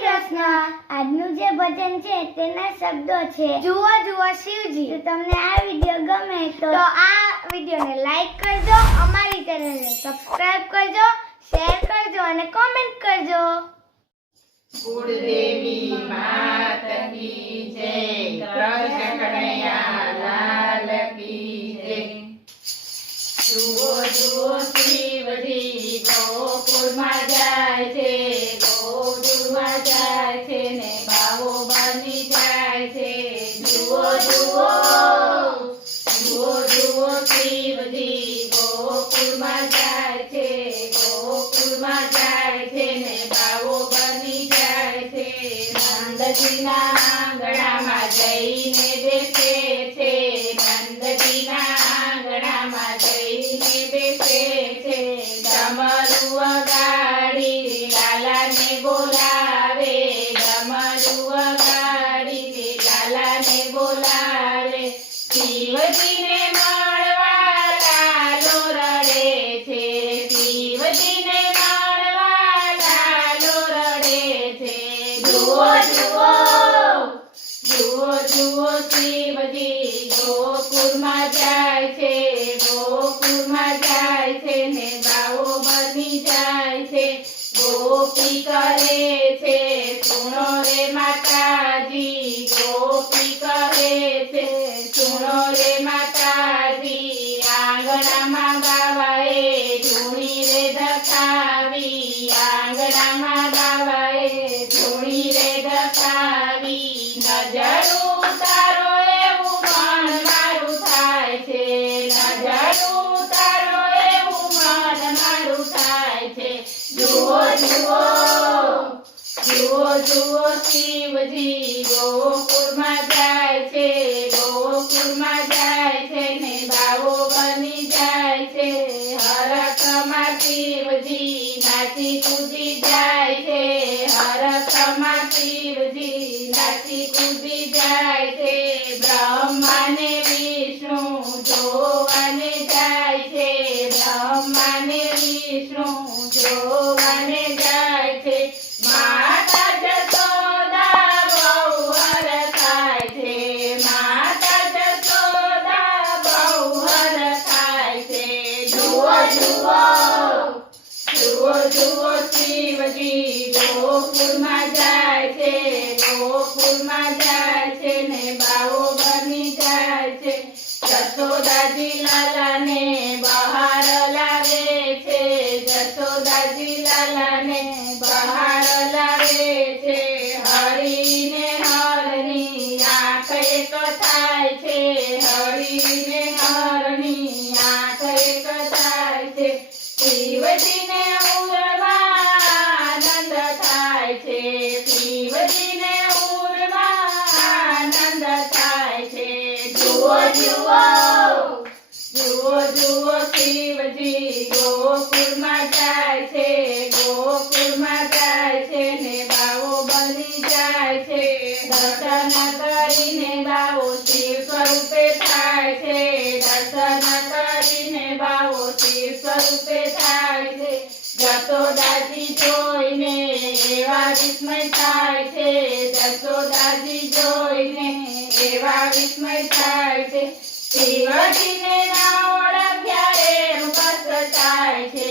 કૃષ્ણ। આજનું જે ભજન છે તેના શબ્દો છે જુઓ જુઓ શિવજી। તો તમને આ વિડિયો ગમે તો આ વિડિયોને લાઈક કરજો, અમારી ચેનલને સબસ્ક્રાઇબ કરજો, શેર કરજો અને કોમેન્ટ કરજો। કુળદેવી માત કી જય, કૃષ્ણ કનૈયા લાલ કી જય। જુઓ જુઓ શિવજી ગોકુળમાં જાય છે, ગોકુળમાં જાય છે ને બાવો બની જાય છે। જુઓ જુઓ જુઓ જુઓ શિવજી ગોકુળમાં જાય છે, ગોકુળમાં જાય છે ને બાવો બની જાય છે। નંદજીના આંગણામાં જઈને બેસે છે, નંદજીના આંગણામાં જઈને બેસે છે। ડમરું વગાડી લાલાને બોલાવે, ડમરું વગાડી લાલાને બોલાવે। શિવજીને મળવા લાલો રડે છે, શિવજીને મળવા લાલો રડે છે। જુઓ જુઓ જુઓ જુઓ શિવજી ગોકુળમાં જાય છે, ગોકુળમાં જાય છે ને બાવો બની જાય છે। ગોપી કહે છે સુનો રે માતાજી, ગોપી કહે છે સુનો રે માતાજી। આંગણામાં ગાવાએ ધૂણી રે ધકાવી, આંગણામાં ગાવાએ ધૂણી રે ધકાવી। નજરું તારો એવું મન મારું થાય છે, નજરું તારો એવું મન મારું થાય છે। જુઓ જુઓ જુઓ જુઓ શિવજી ગોકુળમાં જાય છે, ગોકુળમાં જાય છે ને બાવો બની જાય છે। હરખમાં શિવજી નાચી કૂદી જાય છે, હરખમાં શિવજી નાચી કૂદી જાય છે। બ્રહ્માને વિષ્ણુ જોવાને જાય છે, બ્રહ્માને વિષ્ણુ જોવાને જાય છે। માતા જશોદા બહુ હરખાય છે, માતા જશોદા બહુ હરખાય છે। જુઓ જુઓ જુઓ જુઓ શિવજી ગોકુળમાં જાય છે, ગોકુળમાં જાય છે ને બાવો બની જાય છે। જશોદાજી લાલાને બહાર લાવે છે, જશોદાજી લાલાને બહાર લાવે છે। હરીને હરની આંખ એક થાય છે, હરીને હરની આંખ એક થાય છે। શિવજીને ઉરમાં આનંદ થાય છે, શિવજીને ઉરમાં આનંદ થાય છે। જુઓ જુઓ જુઓ જુઓ શિવજી ગોકુળમાં જાય છે, ગોકુળમાં જાય છે ને બાવો બની જાય છે। દર્શન કરીને બાવો શિવ સ્વરૂપે થાય છે, દર્શન કરીને બાવો શિવ સ્વરૂપે થાય છે। જશોદાજી જોઈને એવા વિસ્મય થાય છે, જશોદાજી જોઈને એવા વિસ્મય થાય છે। શિવજીને ના ઓળખ્યા એમ પછતાય છે,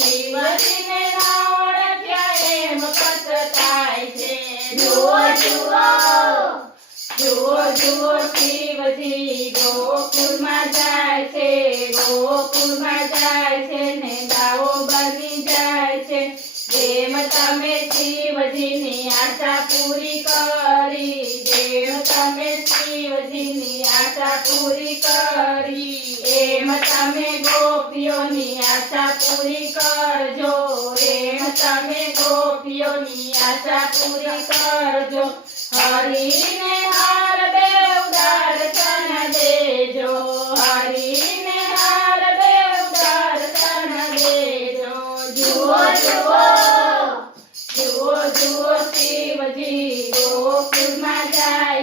શિવજીને ના ઓળખ્યા એમ પછતાય છે। જુઓ જુઓ જુઓ જુઓ શિવજી ગોકુળમાં જાય છે, ગોકુળમાં જાય છે ને બાવો બની જાય છે। જેમ તમે શિવજીની આશા પૂરી કરી, જેમ તમે શિવજીની આશા પૂરી કરી, એમ તમે ગોપીઓની આશા પૂરી કરજો, એમ તમે ગોપીઓની આશા પૂરી કરજો। હરીને હર દેવ દર્શન દેજો, હરીને હર દેવ દર્શન દેજો। જુઓ જુઓ જુઓ જુઓ શિવજી ગોકુળમાં જાય